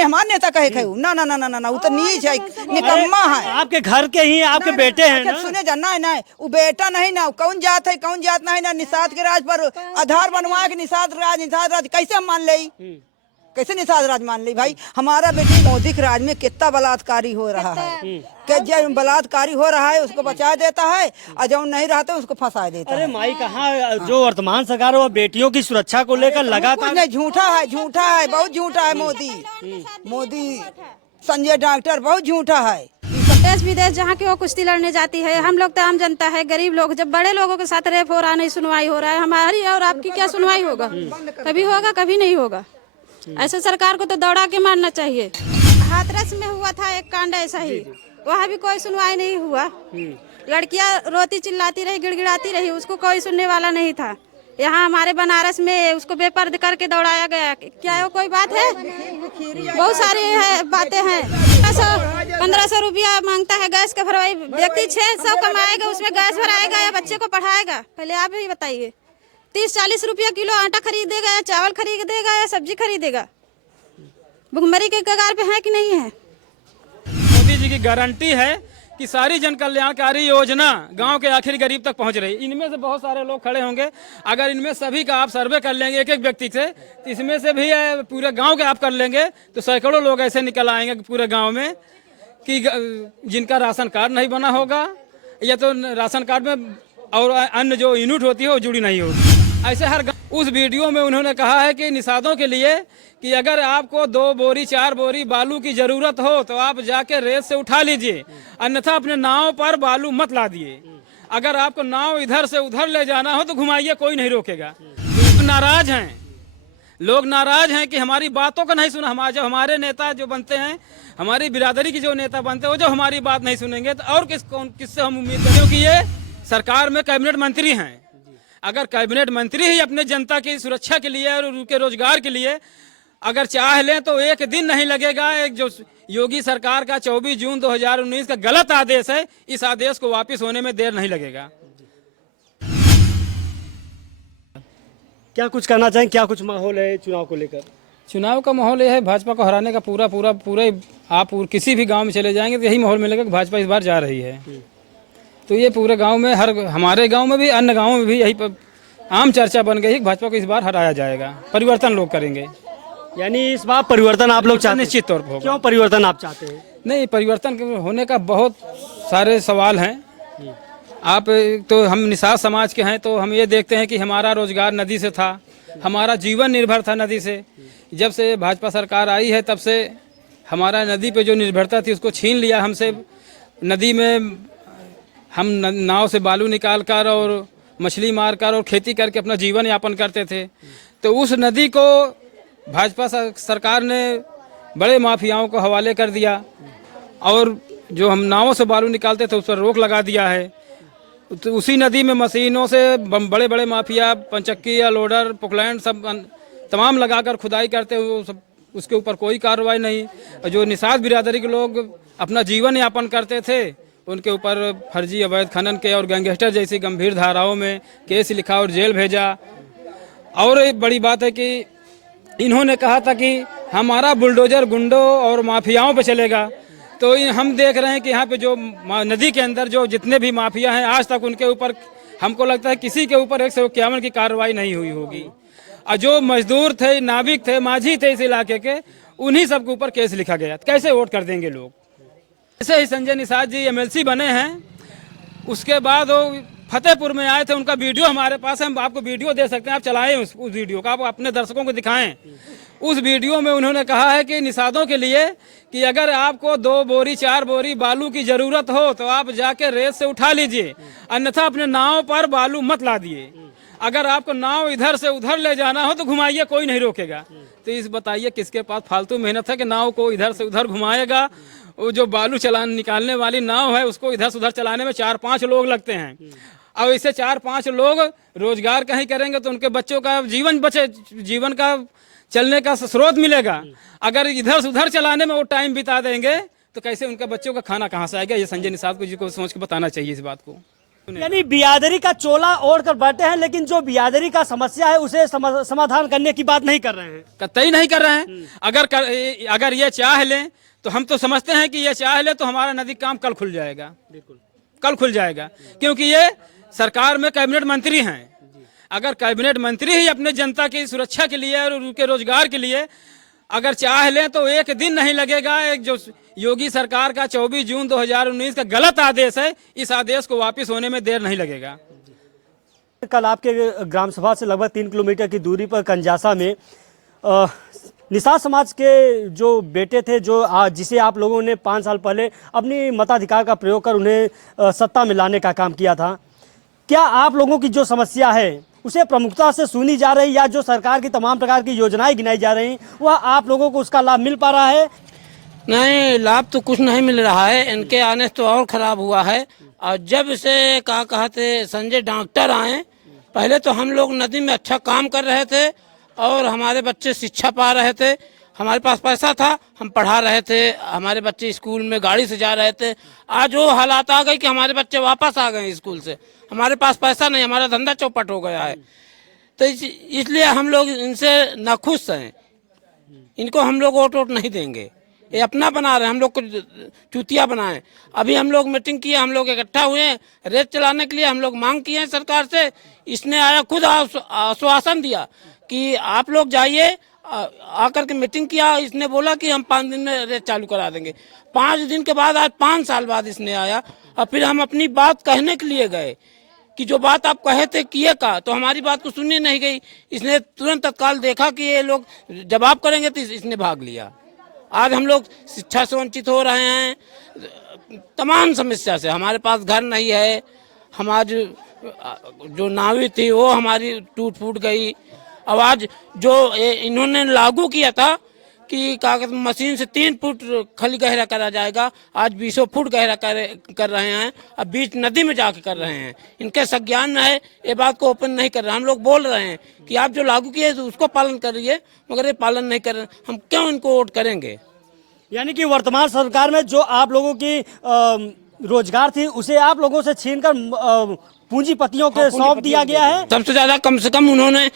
हमारे नेता कहे खाऊ ना ना ना ना ना, वो तो नीच है, निकम्मा है। आपके घर के ही आपके बेटे हैं ना? सुने जाना है ना, वो बेटा नहीं ना, कौन जात है कौन जात नहीं ना, निषाद के राज पर आधार बनवा के निषाद राज कैसे हम मान ले, कैसे निषाद राज मान ली भाई? हमारा बेटी मोदी के राज में कितना बलात्कारी हो रहा है, कि जो बलात्कारी हो रहा है उसको बचा देता है और जो नहीं रहता उसको फंसा देता अरे है। माई कहाँ, जो वर्तमान सरकार है वो बेटियों की सुरक्षा को लेकर कुछ लगातार नहीं, झूठा है, झूठा है, बहुत झूठा है मोदी। मोदी संजय डॉक्टर बहुत झूठा है। देश विदेश जहाँ की वो कुश्ती लड़ने जाती है, हम लोग तो आम जनता है, गरीब लोग, जब बड़े लोगों के साथ रेप हो रहा है, नहीं सुनवाई हो रहा है, हमारी और आपकी क्या सुनवाई होगा? कभी होगा कभी नहीं होगा। ऐसे सरकार को तो दौड़ा के मारना चाहिए। हाथरस में हुआ था एक कांड ऐसा ही, वहाँ भी कोई सुनवाई नहीं हुआ। लड़कियां रोती चिल्लाती रही, गिड़गिड़ाती रही, उसको कोई सुनने वाला नहीं था। यहाँ हमारे बनारस में उसको बेपर्द करके दौड़ाया गया। क्या वो कोई बात है? बहुत सारी है बातें हैं। 1500 रुपया मांगता है गैस का भरवाई, व्यक्ति 600 कमाएगा, उसमें गैस भराएगा या बच्चे को पढ़ाएगा? पहले आप ही बताइए। 30-40 रुपया किलो आटा खरीदेगा या चावल खरीदेगा या सब्जी खरीदेगा? भुखमरी के कगार पे है कि नहीं है? मोदी जी की गारंटी है कि सारी जन कल्याणकारी योजना गांव के आखिरी गरीब तक पहुंच रही। इनमें से बहुत सारे लोग खड़े होंगे, अगर इनमें सभी का आप सर्वे कर लेंगे एक एक व्यक्ति से, तो इसमें से भी पूरे गांव के आप कर लेंगे तो सैकड़ों लोग ऐसे निकल आएंगे पूरे गांव में कि जिनका राशन कार्ड नहीं बना होगा या तो राशन कार्ड में और अन्य जो यूनिट होती है वो जुड़ी नहीं होगी। ऐसे हर उस वीडियो में उन्होंने कहा है कि निषादों के लिए कि अगर आपको 2 बोरी 4 बोरी बालू की जरूरत हो तो आप जाके रेत से उठा लीजिए, अन्यथा अपने नाव पर बालू मत ला दिए। अगर आपको नाव इधर से उधर ले जाना हो तो घुमाइए, कोई नहीं रोकेगा। तो नाराज हैं लोग, नाराज हैं कि हमारी बातों का नहीं सुना। जब हमारे नेता जो बनते हैं, हमारी बिरादरी की जो नेता बनते हैं, वो जो हमारी बात नहीं सुनेंगे तो और किससे हम उम्मीद करें? क्योंकि ये सरकार में कैबिनेट मंत्री हैं। अगर कैबिनेट मंत्री ही अपने जनता की सुरक्षा के लिए और उनके रोजगार के लिए अगर चाह लें तो एक दिन नहीं लगेगा। एक जो योगी सरकार का 24 जून 2019 का गलत आदेश है, इस आदेश को वापस होने में देर नहीं लगेगा। क्या कुछ करना चाहें? क्या कुछ माहौल है चुनाव को लेकर? चुनाव का माहौल यह है, भाजपा को हराने का पूरे आप किसी भी गांव में चले जाएंगे तो यही माहौल मिलेगा कि भाजपा इस बार जा रही है। तो ये पूरे गांव में, हमारे गांव में भी, अन्य गांवों में भी यही आम चर्चा बन गई है कि भाजपा को इस बार हराया जाएगा, परिवर्तन लोग करेंगे। यानी इस बार परिवर्तन आप लोग चाहते हैं? निश्चित तौर पर। क्यों परिवर्तन आप चाहते हैं? नहीं, परिवर्तन होने का बहुत सारे सवाल हैं। आप तो हम निषाद समाज के हैं तो हम ये देखते हैं कि हमारा रोजगार नदी से था, हमारा जीवन निर्भर था नदी से। जब से भाजपा सरकार आई है तब से हमारा नदी पे जो निर्भरता थी उसको छीन लिया हमसे। नदी में हम नाव से बालू निकाल कर और मछली मार कर और खेती करके अपना जीवन यापन करते थे। तो उस नदी को भाजपा सरकार ने बड़े माफियाओं को हवाले कर दिया और जो हम नावों से बालू निकालते थे उस पर रोक लगा दिया है। तो उसी नदी में मशीनों से बड़े बड़े माफिया, पंचक्की या लोडर, पुकलैंड सब तमाम लगाकर खुदाई करते हुए सब, उसके ऊपर कोई कार्रवाई नहीं। जो निषाद बिरादरी के लोग अपना जीवन यापन करते थे उनके ऊपर फर्जी अवैध खनन के और गैंगस्टर जैसी गंभीर धाराओं में केस लिखा और जेल भेजा। और एक बड़ी बात है कि इन्होंने कहा था कि हमारा बुलडोजर गुंडों और माफियाओं पे चलेगा। तो हम देख रहे हैं कि यहाँ पे जो नदी के अंदर जो जितने भी माफिया हैं, आज तक उनके ऊपर हमको लगता है किसी के ऊपर 151 की कार्रवाई नहीं हुई होगी। और जो मजदूर थे, नाविक थे, माझी थे इस इलाके के, उन्हीं सबके ऊपर केस लिखा गया। कैसे वोट कर देंगे लोग? ऐसे ही संजय निषाद जी MLC बने हैं, उसके बाद वो फतेहपुर में आए थे, उनका वीडियो हमारे पास है, हम आपको वीडियो दे सकते हैं, आप चलाएं उस वीडियो को, आप अपने दर्शकों को दिखाएं। उस वीडियो में उन्होंने कहा है कि निषादों के लिए कि अगर आपको 2 बोरी 4 बोरी बालू की जरूरत हो तो आप जाके रेत से उठा लीजिए, अन्यथा अपने नाव पर बालू मत ला दिए। अगर आपको नाव इधर से उधर ले जाना हो तो घुमाइए, कोई नहीं रोकेगा। तो इस बताइए किसके पास फालतू मेहनत है कि नाव को इधर से उधर घुमाएगा? वो जो बालू निकालने वाली नाव है उसको इधर से उधर चलाने में 4-5 लोग लगते हैं। अब इसे 4-5 लोग रोजगार कहीं करेंगे तो उनके बच्चों का जीवन बचे, जीवन का चलने का स्रोत मिलेगा। अगर इधर से उधर चलाने में वो टाइम बिता देंगे तो कैसे उनके बच्चों का खाना कहाँ से आएगा? ये संजय निषाद को जी को सोच के बताना चाहिए इस बात को। यानी बियादरी का चोला ओढ़ कर बैठे हैं, लेकिन जो बियादरी का समस्या है उसे समाधान करने की बात नहीं कर रहे हैं। कतई नहीं कर रहे हैं। अगर ये चाह लें तो हम तो समझते हैं कि ये चाह ले तो हमारा नदी काम कल खुल जाएगा, बिल्कुल कल खुल जाएगा, क्योंकि ये सरकार में कैबिनेट मंत्री हैं। अगर कैबिनेट मंत्री ही अपने जनता की सुरक्षा के लिए और उनके रोजगार के लिए अगर चाह लें तो एक दिन नहीं लगेगा। एक जो योगी सरकार का 24 जून 2019 का गलत आदेश है, इस आदेश को वापस होने में देर नहीं लगेगा। कल आपके ग्राम सभा से लगभग 3 किलोमीटर की दूरी पर कंजासा में निषाद समाज के जो बेटे थे, जो जिसे आप लोगों ने 5 साल पहले अपनी मताधिकार का प्रयोग कर उन्हें सत्ता में लाने का काम किया था, क्या आप लोगों की जो समस्या है उसे प्रमुखता से सुनी जा रही, या जो सरकार की तमाम प्रकार की योजनाएं गिनाई जा रही वह आप लोगों को उसका लाभ मिल पा रहा है? नहीं, लाभ तो कुछ नहीं मिल रहा है। इनके आने से तो और खराब हुआ है। और जब से कहते संजय डॉक्टर आए, पहले तो हम लोग नदी में अच्छा काम कर रहे थे और हमारे बच्चे शिक्षा पा रहे थे। हमारे पास पैसा था, हम पढ़ा रहे थे, हमारे बच्चे स्कूल में गाड़ी से जा रहे थे। आज वो हालात आ गए कि हमारे बच्चे वापस आ गए स्कूल से, हमारे पास पैसा नहीं, हमारा धंधा चौपट हो गया है। तो इसलिए हम लोग इनसे नाखुश हैं। इनको हम लोग वोट नहीं देंगे। ये अपना बना रहे हैं, हम लोग को चूतिया बनाए। अभी हम लोग मीटिंग किए, हम लोग इकट्ठा हुए हैं रेत चलाने के लिए। हम लोग मांग किए हैं सरकार से। इसने आया खुद आश्वासन दिया कि आप लोग जाइए, आकर के मीटिंग किया। इसने बोला कि हम 5 दिन में रेत चालू करा देंगे। 5 दिन के बाद आज 5 साल बाद इसने आया और फिर हम अपनी बात कहने के लिए गए कि जो बात आप कहे थे किए का, तो हमारी बात को सुननी नहीं गई। इसने तुरंत तत्काल देखा कि ये लोग जवाब करेंगे तो इसने भाग लिया। आज हम लोग शिक्षा से वंचित हो रहे हैं, तमाम समस्या से। हमारे पास घर नहीं है, हमारी जो नावी थी वो हमारी टूट फूट गई। अब आज जो इन्होंने लागू किया था कि कागज मशीन से 3 फुट खली गहरा करा जाएगा, आज 20 फुट गहरा कर रहे हैं। अब बीच नदी में जाके कर रहे हैं। इनके संज्ञान में है, ये बात को ओपन नहीं कर रहे। हम लोग बोल रहे हैं कि आप जो लागू किए तो उसको पालन करिए, मगर ये पालन नहीं कर रहे। हम क्यों इनको वोट करेंगे? यानी कि वर्तमान सरकार में जो आप लोगों की रोजगार थी उसे आप लोगों से छीनकर पूंजीपतियों के सौंप दिया गया है। सबसे ज्यादा कम से कम उन्होंने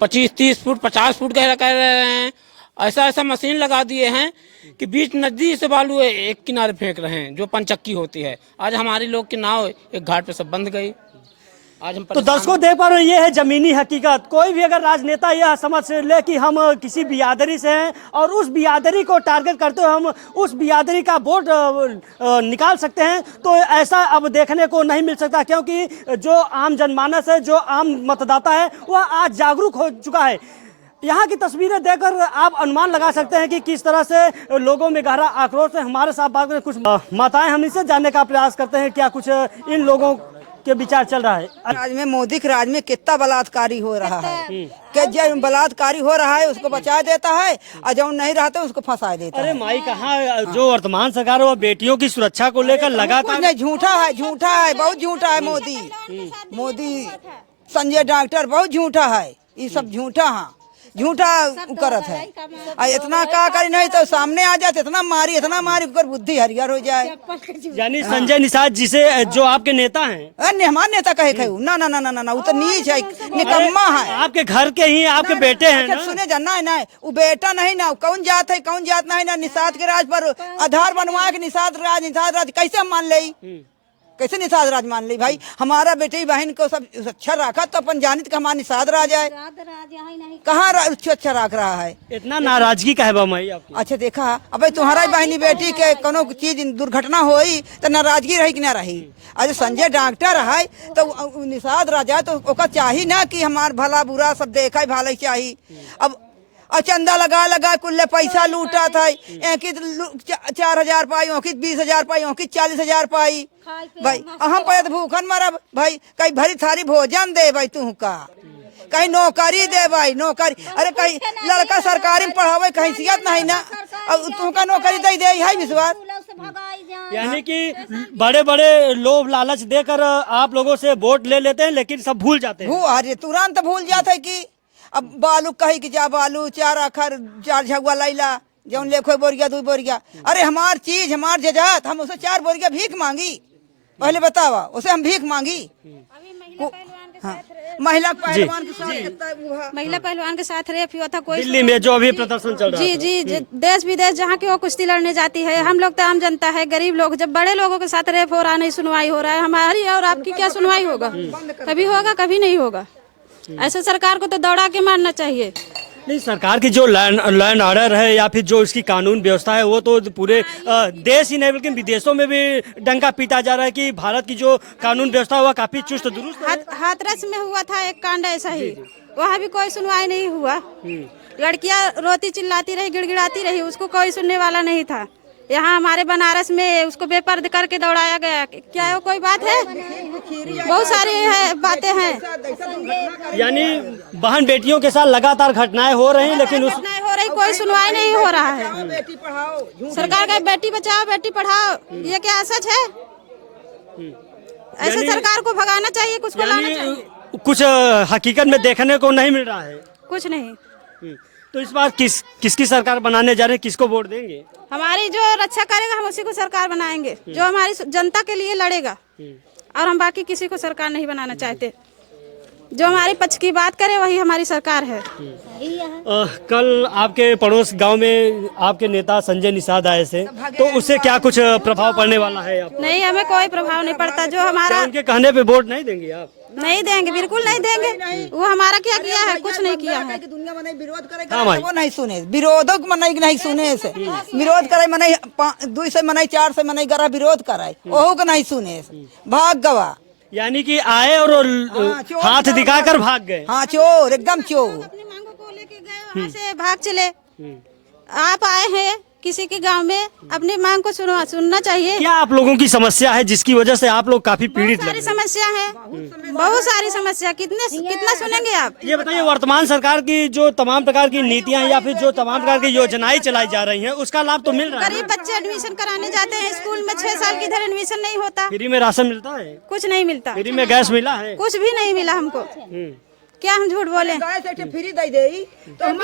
25-30 फुट 50 फुट गहरा कर रहे हैं। ऐसा मशीन लगा दिए हैं कि बीच नदी से बालू एक किनारे फेंक रहे हैं, जो पंचक्की होती है। आज हमारी लोग की नाव एक घाट पे सब बंद गई। आज हम तो दर्शकों देख पा रहे हैं, ये है जमीनी हकीकत। कोई भी अगर राजनेता यह समझ ले कि हम किसी बियादरी से हैं और उस बियादरी को टारगेट करते हुए हम उस बियादरी का वोट निकाल सकते हैं, तो ऐसा अब देखने को नहीं मिल सकता, क्योंकि जो आम जनमानस है, जो आम मतदाता है, वह आज जागरूक हो चुका है। यहाँ की तस्वीरें देखकर आप अनुमान लगा सकते हैं कि किस तरह से लोगों में गहरा आक्रोश है। हमारे साथ बात करें कुछ माताएं, हम इनसे जानने का प्रयास करते हैं क्या कुछ इन लोगों के विचार चल रहा है। राज में, मोदी के राज में कितना बलात्कारी हो रहा है, कि जो बलात्कारी हो रहा है उसको बचा देता है और जो नहीं रहता उसको फंसा देता है। अरे माई, कहाँ जो वर्तमान सरकार है वो बेटियों की सुरक्षा को लेकर लगातार नहीं, झूठा है, बहुत झूठा है मोदी संजय डॉक्टर बहुत झूठा है। ये सब झूठा करत है। और इतना का करी नहीं तो सामने आ जाते, इतना मारी कर बुद्धि हरियर हो जाए। यानी संजय निषाद जिसे जो आपके नेता हैं, हमारे नेता कहे ना वो तो नीच है, निकम्मा है। आपके घर के ही आपके बेटे हैं ना? सुने जानना है ना, वो बेटा नहीं ना, कौन जात है कौन जात नहीं ना। निषाद के राज पर आधार बनवा के निषाद राज कैसे हम मान ले, कैसे निषाद राज मान ली? भाई हमारा बेटी बहन को सब अच्छा रखा तो अपन जानित का हमारा निषाद राज है, कहाँ अच्छा रख रहा है? इतना नाराजगी का है बामाई आपकी? अच्छा देखा, अब तुम्हारा बहनी बेटी के कोनो चीज दुर्घटना होई तो नाराजगी रही कि ना रही? आज संजय डॉक्टर है तो निषाद राजा तो ओका चाहिए ना कि हमार भला बुरा सब देखा भला चाहिए। अब चंदा लगा कुल्ले पैसा लूटा था, 4,000 पाई, 20,000 पाई, 40,000 पाई। भाई हम पैद भूखन मरा भाई, कहीं भरी थारी भोजन दे भाई, तू का कहीं नौकरी दे भाई, नौकरी। अरे कहीं लड़का सरकारी में पढ़ावे, कहीं हैसियत नहीं ना, अब तू का नौकरी दे है विश्वास। यानी कि बड़े बड़े लोभ लालच देकर आप लोगों से वोट ले लेते हैं, लेकिन सब भूल जाते हैं। अरे तुरंत भूल जाते है कि अब बालू कही कि जा बालू 4 अखर 4 झगुआ लैला, जौन लेखो बोरिया 2 बोरिया। अरे हमार चीज हमार जजात, हम उसे 4 बोरिया भीख मांगी, पहले बतावा, उसे हम भीख मांगी। हाँ, महिला पहलवान के साथ कितना वो है। महिला पहलवान के साथ रेप हुआ था, कोई दिल्ली में जो अभी प्रदर्शन चल रहा जी है। जी देश विदेश जहाँ की वो कुश्ती लड़ने जाती है, हम लोग तो आम जनता है, गरीब लोग, जब बड़े लोगों के साथ रेप हो रहा, नहीं सुनवाई हो रहा है, हमारी और आपकी क्या सुनवाई होगा? कभी होगा कभी नहीं होगा। ऐसे सरकार को तो दौड़ा के मारना चाहिए। नहीं, सरकार की जो लैंड ऑर्डर है या फिर जो इसकी कानून व्यवस्था है वो तो पूरे देश ही नहीं बल्कि विदेशों में भी डंका पीटा जा रहा है कि भारत की जो कानून व्यवस्था हुआ काफी चुस्त दुरुस्त है। हाथरस में हुआ था एक कांड ऐसा ही, वहाँ भी कोई सुनवाई नहीं हुआ। लड़कियां रोती चिल्लाती रही, गिड़गिड़ाती रही, उसको कोई सुनने वाला नहीं था। यहाँ हमारे बनारस में उसको बेपर्द करके दौड़ाया गया। क्या वो कोई बात है? बहुत सारी बातें हैं। यानी बहन बेटियों के साथ लगातार घटनाएं हो रही हैं, लेकिन नहीं हो रही, कोई सुनवाई नहीं हो रहा है। बेटी पढ़ाओ, सरकार का बेटी बचाओ बेटी पढ़ाओ, ये क्या सच है? ऐसे सरकार को भगाना चाहिए, कुछ को लाना चाहिए। कुछ हकीकत में देखने को नहीं मिल रहा है। कुछ नहीं। तो इस बार किसकी सरकार बनाने जा रहे हैं, किसको वोट देंगे? हमारी जो रक्षा करेगा हम उसी को सरकार बनाएंगे, जो हमारी जनता के लिए लड़ेगा। और हम बाकी किसी को सरकार नहीं बनाना चाहते। जो हमारे पक्ष की बात करे वही हमारी सरकार है। कल आपके पड़ोस गांव में आपके नेता संजय निषाद आए थे, तो उससे क्या कुछ प्रभाव पड़ने वाला है? आप नहीं, हमें कोई प्रभाव नहीं पड़ता। जो हमारा उनके कहने पे वोट नहीं देंगे आप? नहीं देंगे, बिल्कुल नहीं देंगे। वो हमारा क्या किया है? कुछ नहीं किया है। दुनिया में नहीं विरोध करेगा, वो नहीं सुने, विरोधों को मनाई नहीं सुने से विरोध करे, मनाई 2 से मनाई 4 से मनाई करा विरोध कराए, ओहो को नहीं सुने से भाग गवा। यानी कि आए और हाथ दिखाकर भाग गए। हाँ, चोर, एकदम चोर। अपनी मांगों को लेके गए, वहाँ से भाग चले। आप आए हैं किसी के गांव में, अपनी मांग को सुनना चाहिए। क्या आप लोगों की समस्या है जिसकी वजह से आप लोग काफी पीड़ित सारी समस्या है, बहुत सारी समस्या। कितना सुनेंगे आप? ये बताइए, वर्तमान सरकार की जो तमाम प्रकार की नीतियां या फिर जो तमाम प्रकार की योजनाएं चलाई जा रही हैं, उसका लाभ तो मिल रहा है? गरीब बच्चे एडमिशन कराने जाते हैं स्कूल में, 6 साल की, इधर एडमिशन नहीं होता। फ्री में राशन मिलता है? कुछ नहीं मिलता। फ्री में गैस मिला है? कुछ भी नहीं मिला हमको। क्या हम झूठ बोले? फ्री दे दे तो हम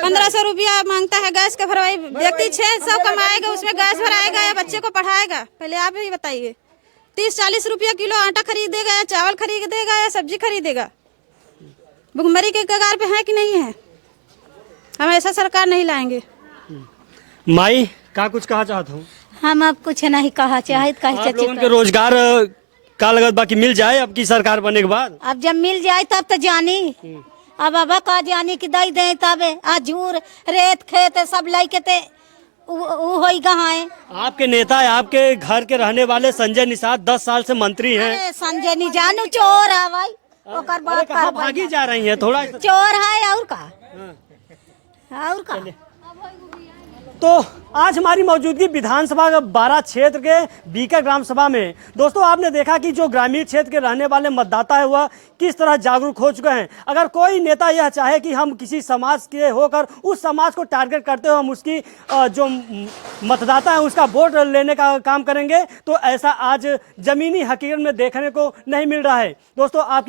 1500 रुपया मांगता है गैस का भरवाई। व्यक्ति 600 कमाएगा, उसमें गैस भराएगा या बच्चे को पढ़ाएगा? पहले आप ही बताइए। 30-40 रुपया किलो आटा खरीदेगा या चावल खरीदेगा या सब्जी खरीदेगा? भुखमरी के कगार पे है कि नहीं है? हम ऐसा सरकार नहीं लाएंगे। माई का कुछ कहा चाहता हूँ? हम अब कुछ नहीं कहा चाहे आप लोगों के रोजगार का लगत बाकी मिल जाए अब की सरकार बनने के बाद? अब जब मिल जाए तब तो जानी। अब का जानी कि दई दे तब आजूर रेत खेत सब लाइके ते होई कहाँ है। आपके नेता आपके घर के रहने वाले संजय निषाद 10 साल से मंत्री हैं। संजय नहीं जानू चोर है भाई, ओकर बात कहाँ भागी जा रही हैं? थोड़ा चोर है और का तो आज हमारी मौजूदगी विधानसभा 12 क्षेत्र के बीकर ग्राम सभा में। दोस्तों, आपने देखा कि जो ग्रामीण क्षेत्र के रहने वाले मतदाता है वह किस तरह जागरूक हो चुके हैं। अगर कोई नेता यह चाहे कि हम किसी समाज के होकर उस समाज को टारगेट करते हुए हम उसकी जो मतदाता है उसका वोट लेने का काम करेंगे, तो ऐसा आज जमीनी हकीकत में देखने को नहीं मिल रहा है। दोस्तों, आप